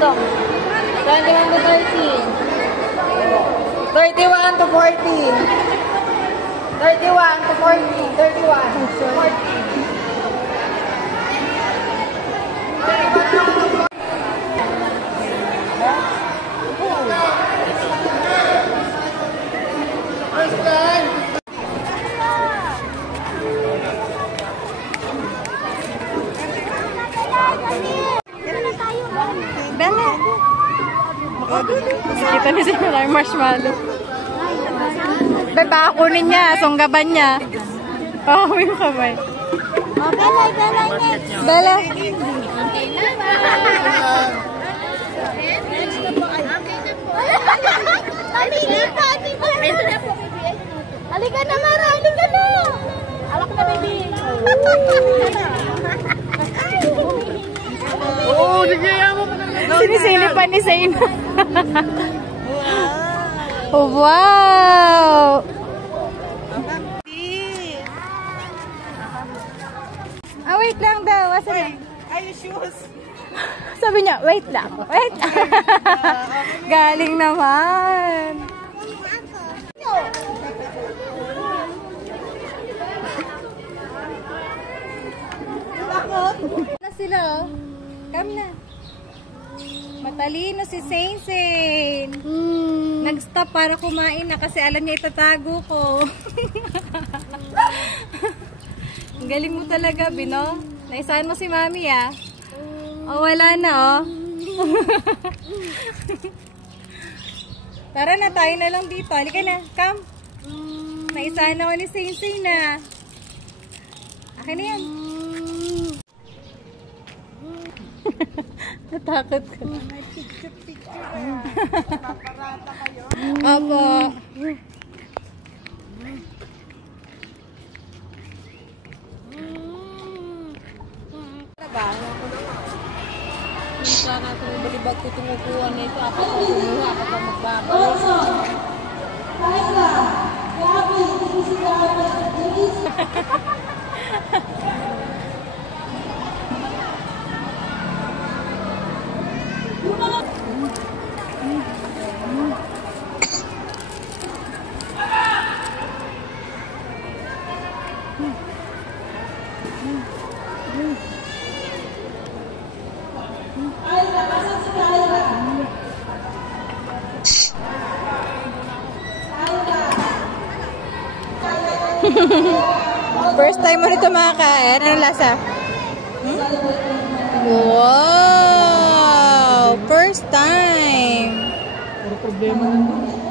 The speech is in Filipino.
Dok. 21 to 30. 31 to 40. 31 to 40. 31 to 40. Bella! Kita niya si Malay Marshmallow. Beba, kunin niya. Sunggaban niya. Pahawi mo kamay. Oh, Bella, Bella, Bella! Halika na, Mara! Halika na! Alak na, baby! Oo, sige, mo pa naman. Sinisilipan ni Zayn. Oh, wow! Ah, wait lang daw. Asan na? Ay, shoes. Sabi niya, wait lang. Wait. Galing naman. Na sila, oh. Come na. Matalino si Saint. Nag-stop para kumain na kasi alam niya itatago ko. Ang galing mo talaga, Bino. Naisahan mo si Mami, ah. Oh, wala na, oh. Tara na, tayo na lang dito. Halika na, come. Naisahan ako ni Saint na. Akin na yan. Natakot ko. Paparata kayo. Opo. Minsan natin yung balibag ko tumukuhan nito. Ako pa kumuha, ako pa magbabalik. First time mo nito makakain. Ano lasa? Wow! First time! Pero problema nandun.